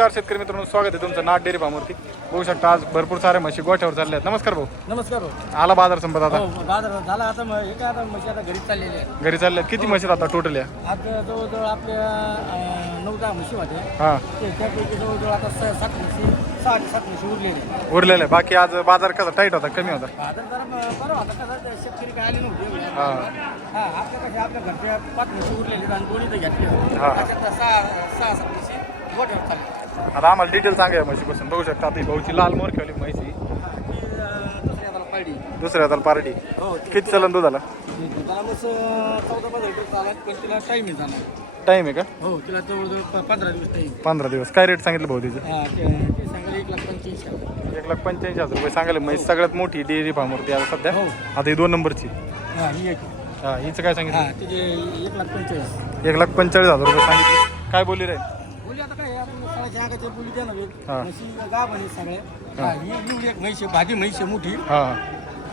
नमस्कार शेतकरी मित्रांनो, स्वागत आहे तुमचं नाट डेअरी फार्मवरती. बघू शकता आज भरपूर साऱ्या म्हशी गोठ्यावर चालल्या आहेत. नमस्कार भाऊ. नमस्कार. आला बाजार संपत आता? बाजार झाला आता. हे काय आता म्हशी आता घरी चाललेली आहे. घरी चालल्यात. किती म्हशी आता टोटल या? आज जवळजवळ आपल्या 9-10 म्हशी होत्या. हां, त्यापैकी जवळजवळ आता 6-7 म्हशी 6-7 म्हशी उरलेल्या. उरलेलं आहे. बाकी आज बाजार कसा टाईट होता, कमी होता? बाजार जरा बरं होता. कसं शेतकरी काय आले नव्हते. हां हां, आपल्या कशा आपल्या घरच्या 5 म्हशी उरलेल्या आणि दोन्ही तर घेतले. हां. त्याच्यात 6-7 म्हशी गोठ्यावर चालल्या. आता आम्हाला डिटेल सांगा या म्हशीपासून. बघू शकता आता ही भाऊची लाल मोर खेळली म्हशी, दुसऱ्या हाताला पायडी. दुसऱ्या हाताला पार्टी. हो. किती चलन दुधाला? दुधाला बस 14-15 लिटर चालत, पण तिला टाईम आहे जाणार. टाईम आहे का? हो, तिला जवळजवळ 15 दिवस टाईम. 15 दिवस. काय रेट सांगितलं भाऊ तिचं? हां, ते सांगायला 1,85,000. 1,85,000 रुपये सांगायले. म्हैस सगळ्यात मोठी डेअरी फार्मवरती आता सध्या. हो. आता ही 2 नंबरची. हां, ही एक. हां, हिचं काय सांगितलं? हां, तिचे 1,45,000. 1,45,000 रुपये सांगितले. काय बोली राहील? बोली आता काय आपण सगळ्याच्या आगाच्या बोली द्या ना. हां. म्हशी गाव आणि सगळ्या. हां, ही एवढी एक म्हैस आहे, भाजी म्हैस आहे मोठी. हां,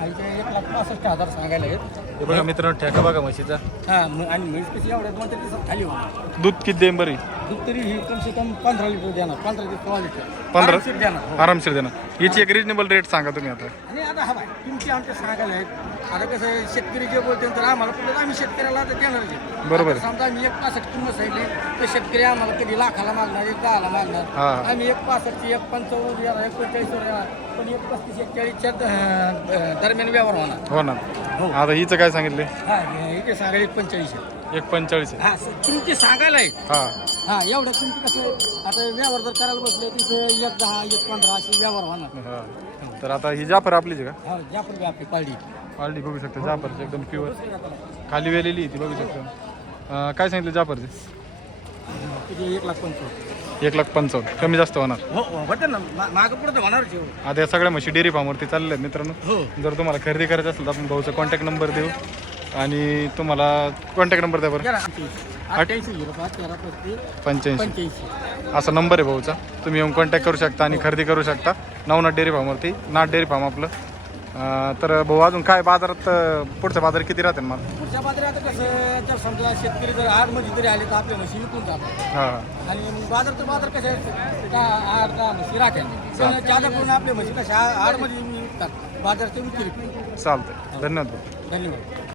आणि ते 1,65,000 सांगायला आहेत. हे बघा मित्रांनो, ठेका बघा म्हशीचा. हां, आणि म्हैस कशी एवढ्यात मग दिवसात खाली होणार. दूध किती देईन बरी? दूध तरी ही कम से कम 15 लिटर देणार. 15 ते 16 लिटर 15? आरामशीर देणार. हो. आरामशीर देणार. हिची एक रिजनेबल रेट सांगा तुम्ही आता. आणि आता हा बाय तुमची आमच्या सांगायला आहेत. आता कसं आहे, शेतकरी जे बोलते तर आम्हाला पुढे आम्ही शेतकऱ्याला तर देणारच आहे. बरोबर. आता समजा आम्ही 1,65 किंमत सांगितली तर शेतकरी आम्हाला कधी लाखाला मागणार, 10,000 मागणार. हां. आम्ही 1,65, 1,55, 1,45, पण 1,35-1,40च्या दरम्यान व्यवहार होणार. हो ना. हो. आता हिचं काय सांगितले? हा, इथे सांगायला 1,45 आहे. 1,45 आहे. हा, तुमची सांगायला आहे. हां, हा, एवढं तुमची कसं आहे, आता व्यवहार जर करायला बसले तिथे 1,10, 1,15 असे व्यवहार होणार. हां. तर आता ही जाफर आपलीच आहे का? हा, जाफर आपली पाळली. ऑलरेडी बघू शकता जाफरची एकदम प्युअर खाली वेलेली आहे ती. बघू शकता. काय सांगितलं जाफरचे? तिथे 1,55,000. 1,55,000. कमी जास्त होणार. हो, होते ना. मागं पुढे तर होणारच आहे. आता या सगळ्या म्हशी डेअरी फार्मवरती चालल्या आहेत मित्रांनो. हो. जर तुम्हाला खरेदी करायचं असेल तर आपण भाऊचा कॉन्टॅक्ट नंबर देऊ आणि तुम्हाला कॉन्टॅक्ट नंबर द्या बरं. 85 85. असा नंबर आहे भाऊचा. तुम्ही येऊन कॉन्टॅक्ट करू शकता आणि खरेदी करू शकता नवनाथ डेअरी फार्मवरती. नाथ डेअरी फार्म आपलं. तर भाऊ अजून काय बाजारात पुढच्या बाजार किती राहते मला? पुढच्या बाजारात आता कसं, जर समजा शेतकरी जर आडमध्ये जरी आले तर आपल्या म्हशी विकून जातात. हां हां. आणि बाजार कसे 8-10 म्हशी राहतात. जादा करून आपल्या म्हशी कशा आडमध्ये विकतात. बाजारचे विक्री. चालतंय. धन्यवाद भाऊ. धन्यवाद.